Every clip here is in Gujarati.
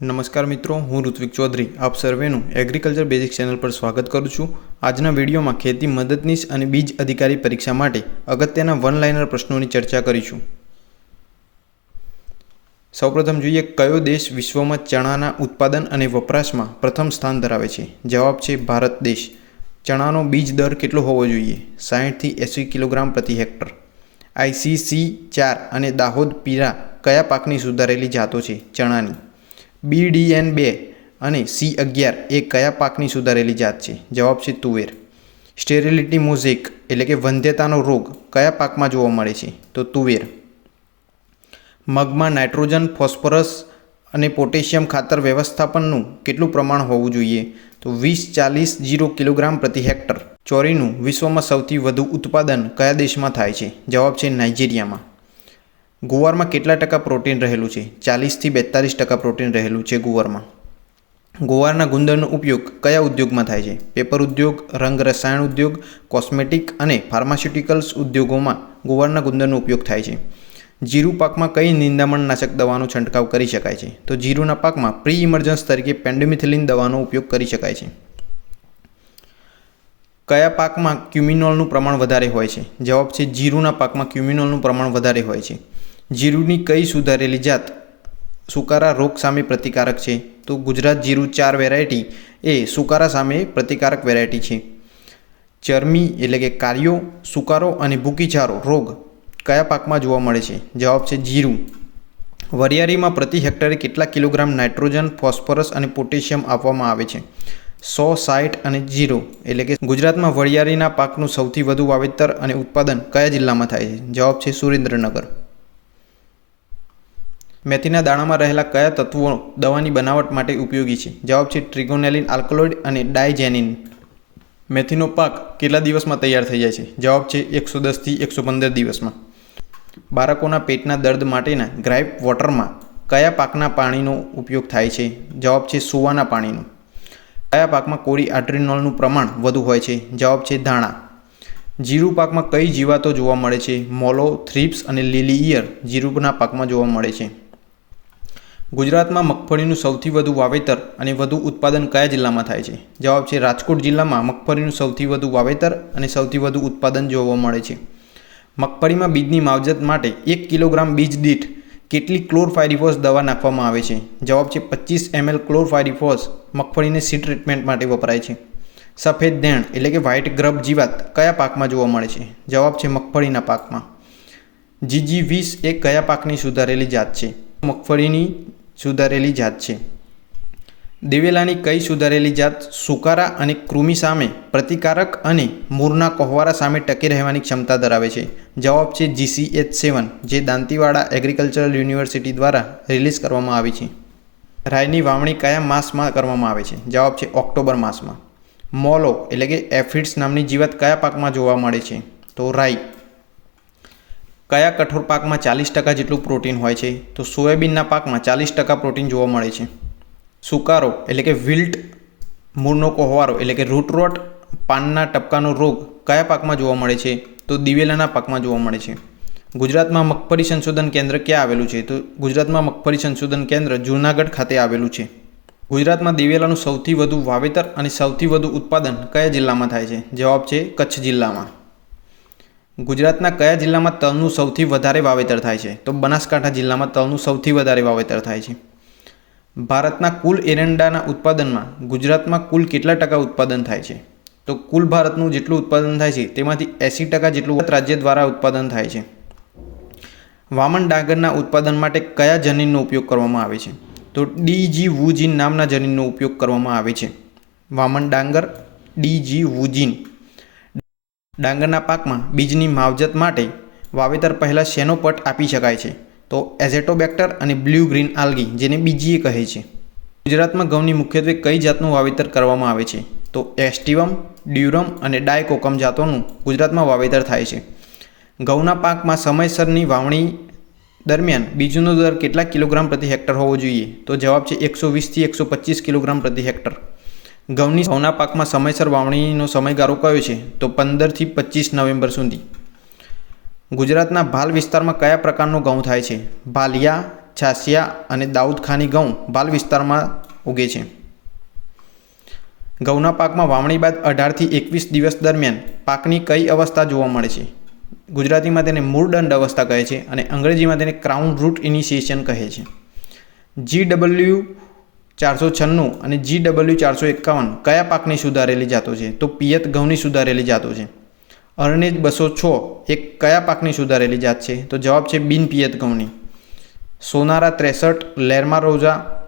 નમસ્કાર મિત્રો, હું ઋત્વિક ચૌધરી. આપ સર્વેનું એગ્રીકલ્ચર બેઝિક ચેનલ પર સ્વાગત કરું છું. આજના વિડીયોમાં ખેતી મદદનીશ અને બીજ અધિકારી પરીક્ષા માટે અગત્યના વન લાઇનર પ્રશ્નોની ચર્ચા કરીશું. સૌપ્રથમ જોઈએ કયો દેશ વિશ્વમાં ચણાના ઉત્પાદન અને વપરાશમાં પ્રથમ સ્થાન ધરાવે છે? જવાબ છે ભારત દેશ. ચણાનો બીજ દર કેટલો હોવો જોઈએ? સાહીઠથી એંસી કિલોગ્રામ પ્રતિ હેક્ટર. આઈસીસી ચાર અને દાહોદ પીરા કયા પાકની સુધારેલી જાતો છે ચણાની? બીડીએન બે અને સી અગિયાર એ કયા પાકની સુધારેલી જાત છે? જવાબ છે તુવેર. સ્ટેરિલિટી મોઝેક એટલે કે વંધ્યતાનો રોગ કયા પાકમાં જોવા મળે છે? તો તુવેર. મગમાં નાઇટ્રોજન, ફોસ્ફરસ અને પોટેશિયમ ખાતર વ્યવસ્થાપનનું કેટલું પ્રમાણ હોવું જોઈએ? તો વીસ, ચાલીસ, જીરો કિલોગ્રામ પ્રતિ હેક્ટર. ચોરીનું વિશ્વમાં સૌથી વધુ ઉત્પાદન કયા દેશમાં થાય છે? જવાબ છે નાઇજીરિયામાં. ગુવારમાં કેટલા ટકા પ્રોટીન રહેલું છે? ચાલીસથી બેતાલીસ ટકા પ્રોટીન રહેલું છે ગુવારમાં. ગુવારના ગુંદરનો ઉપયોગ કયા ઉદ્યોગમાં થાય છે? પેપર ઉદ્યોગ, રંગ રસાયણ ઉદ્યોગ, કોસ્મેટિક અને ફાર્માસ્યુટિકલ્સ ઉદ્યોગોમાં ગુવારના ગુંદરનો ઉપયોગ થાય છે. જીરું પાકમાં કઈ નિંદામણનાશક દવાનો છંટકાવ કરી શકાય છે? તો જીરુના પાકમાં પ્રી ઇમર્જન્સ તરીકે પેન્ડેમિથિલિન દવાનો ઉપયોગ કરી શકાય છે. કયા પાકમાં ક્યુમિનોલનું પ્રમાણ વધારે હોય છે? જવાબ છે, જીરુના પાકમાં ક્યુમિનોલનું પ્રમાણ વધારે હોય છે. જીરુની કઈ સુધારેલી જાત? સુકારા રોગ સામે પ્રતિકારક છે. તો ગુજરાત જીરું ચાર વેરાયટી એ સુકારા સામે પ્રતિકારક વેરાયટી છે. ચરમી એટલે કે કાર્યો, સુકારો અને ભૂકીચારો રોગ કયા પાકમાં જોવા મળે છે? જવાબ છે જીરું. વરિયાળીમાં પ્રતિ હેક્ટરે કેટલા કિલોગ્રામ નાઇટ્રોજન, ફોસ્ફરસ અને પોટેશિયમ આપવામાં આવે છે? સો સાઠ અને જીરો એટલે કે ગુજરાતમાં વરિયાળીના પાકનું સૌથી વધુ વાવેતર અને ઉત્પાદન કયા જિલ્લામાં થાય છે? જવાબ છે સુરેન્દ્રનગર. મેથીના દાણામાં રહેલા કયા તત્વો દવાની બનાવટ માટે ઉપયોગી છે? જવાબ છે ટ્રિગોનેલિન આલ્કલોઇડ અને ડાયજેનિન. મેથીનો પાક કેટલા દિવસમાં તૈયાર થઈ જાય છે? જવાબ છે એકસો દસથી એકસો પંદર દિવસમાં. બાળકોના પેટના દર્દ માટેના ગ્રાઇપ વોટરમાં કયા પાકના પાણીનો ઉપયોગ થાય છે? જવાબ છે સુવાના પાણીનો. કયા પાકમાં કોરી આર્ટ્રિનોલનું પ્રમાણ વધુ હોય છે? જવાબ છે ધાણા. જીરું પાકમાં કઈ જીવાતો જોવા મળે છે? મોલો, થ્રીપ્સ અને લીલી ઈયર જીરુના પાકમાં જોવા મળે છે. ગુજરાતમાં મગફળીનું સૌથી વધુ વાવેતર અને વધુ ઉત્પાદન કયા જિલ્લામાં થાય છે? જવાબ છે રાજકોટ જિલ્લામાં મગફળીનું સૌથી વધુ વાવેતર અને સૌથી વધુ ઉત્પાદન જોવા મળે છે. મગફળીમાં બીજની માવજત માટે એક કિલોગ્રામ બીજ દીઠ કેટલી ક્લોરફાયરીફોસ દવા નાખવામાં આવે છે? જવાબ છે પચીસ એમએલ ક્લોરફાયરીફોસ મગફળીને સી ટ્રીટમેન્ટ માટે વપરાય છે. સફેદ ધેણ એટલે કે વ્હાઇટ ગ્રબ જીવાત કયા પાકમાં જોવા મળે છે? જવાબ છે મગફળીના પાકમાં. જીજી વીસ એ કયા પાકની સુધારેલી જાત છે? મગફળીની સુધારેલી જાત છે. દિવેલાની કઈ સુધારેલી જાત? સુકારા અને કૃમિ સામે પ્રતિકારક અને મૂરના કોહવારા સામે ટકી રહેવાની ક્ષમતા ધરાવે છે. જવાબ છે જીસી એચ સેવન જે દાંતીવાડા એગ્રીકલ્ચરલ યુનિવર્સિટી દ્વારા રિલીઝ કરવામાં આવી છે. રાયની વાવણી કયા માસમાં કરવામાં આવે છે? જવાબ છે ઓક્ટોબર માસમાં. મોલો એટલે કે એફિડ્સ નામની જીવાત કયા પાકમાં જોવા મળે છે? તો રાઈ. કયા કઠોર પાકમાં ચાલીસ ટકા જેટલું પ્રોટીન હોય છે? તો સોયાબીનના પાકમાં ચાલીસ ટકા પ્રોટીન જોવા મળે છે. સુકારો, એટલે કે વિલ્ટ મૂળનો કોહવારો એટલે કે રૂટ રોટ પાનના ટપકાનો રોગ કયા પાકમાં જોવા મળે છે? તો દિવેલાના પાકમાં જોવા મળે છે. ગુજરાતમાં મગફળી સંશોધન કેન્દ્ર ક્યાં આવેલું છે? તો ગુજરાતમાં મગફળી સંશોધન કેન્દ્ર જૂનાગઢ ખાતે આવેલું છે. ગુજરાતમાં દિવેલાનું સૌથી વધુ વાવેતર અને સૌથી વધુ ઉત્પાદન કયા જિલ્લામાં થાય છે? જવાબ છે કચ્છ જિલ્લામાં. ગુજરાતના કયા જિલ્લામાં તલનું સૌથી વધારે વાવેતર થાય છે? તો બનાસકાંઠા જિલ્લામાં તલનું સૌથી વધારે વાવેતર થાય છે. ભારતના કુલ એરંડાના ઉત્પાદનમાં ગુજરાતમાં કુલ કેટલા ટકા ઉત્પાદન થાય છે? તો કુલ ભારતનું જેટલું ઉત્પાદન થાય છે, તેમાંથી એંસી ટકા જેટલું રાજ્ય દ્વારા ઉત્પાદન થાય છે. વામન ડાંગરના ઉત્પાદન માટે કયા જનીનનો ઉપયોગ કરવામાં આવે છે? તો ડીજી વુજીન નામના જનીનનો ઉપયોગ કરવામાં આવે છે. વામન ડાંગર ડીજી વુજીન. ડાંગરના પાકમાં બીજની માવજત માટે વાવેતર પહેલાં શેનો પટ આપી શકાય છે? તો એઝેટોબેક્ટર અને બ્લુ ગ્રીન આલ્ગી, જેને બીજીએ કહે છે. ગુજરાતમાં ઘઉંની મુખ્યત્વે કઈ જાતનું વાવેતર કરવામાં આવે છે? તો એસ્ટિવમ, ડ્યુરમ અને ડાયકોકમ જાતોનું ગુજરાતમાં વાવેતર થાય છે. ઘઉંના પાકમાં સમયસરની વાવણી દરમિયાન બીજનો દર કેટલા કિલોગ્રામ પ્રતિ હેક્ટર હોવો જોઈએ? તો જવાબ છે એકસો વીસથી એકસો પચીસ કિલોગ્રામ પ્રતિ હેક્ટર. ઘઉંની ઘઉંના પાકમાં સમયસર વાવણીનો સમયગાળો કયો છે? તો પંદરથી પચીસ નવેમ્બર સુધી. ગુજરાતના ભાલ વિસ્તારમાં કયા પ્રકારનો ઘઉં થાય છે? ભાલિયા, છાસિયા અને દાઉદ ખાની ઘઉં ભાલ વિસ્તારમાં ઉગે છે. ઘઉંના પાકમાં વાવણી બાદ અઢારથી એકવીસ દિવસ દરમિયાન પાકની કઈ અવસ્થા જોવા મળે છે? ગુજરાતીમાં તેને મૂળદંડ અવસ્થા કહે છે અને અંગ્રેજીમાં તેને ક્રાઉન રૂટ ઇનિશિએશન કહે છે. જી ડબલ્યુ ચારસો છન્નું અને જી ડબલ્યુ ચારસો એકાવન કયા પાકની સુધારેલી જાતો છે? તો પિયત ઘઉંની સુધારેલી જાતો છે. અરણેજ બસો છ એક કયા પાકની સુધારેલી જાત છે? તો જવાબ છે બિન પિયત ઘઉંની. સોનારા ત્રેસઠ, લેરમા રોઝા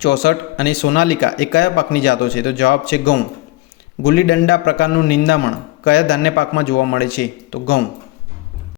ચોસઠ અને સોનાલિકા એ કયા પાકની જાતો છે? તો જવાબ છે ઘઉં. ગુલ્લી દંડા પ્રકારનું નિંદામણ કયા ધાન્ય પાકમાં જોવા મળે છે? તો ઘઉં.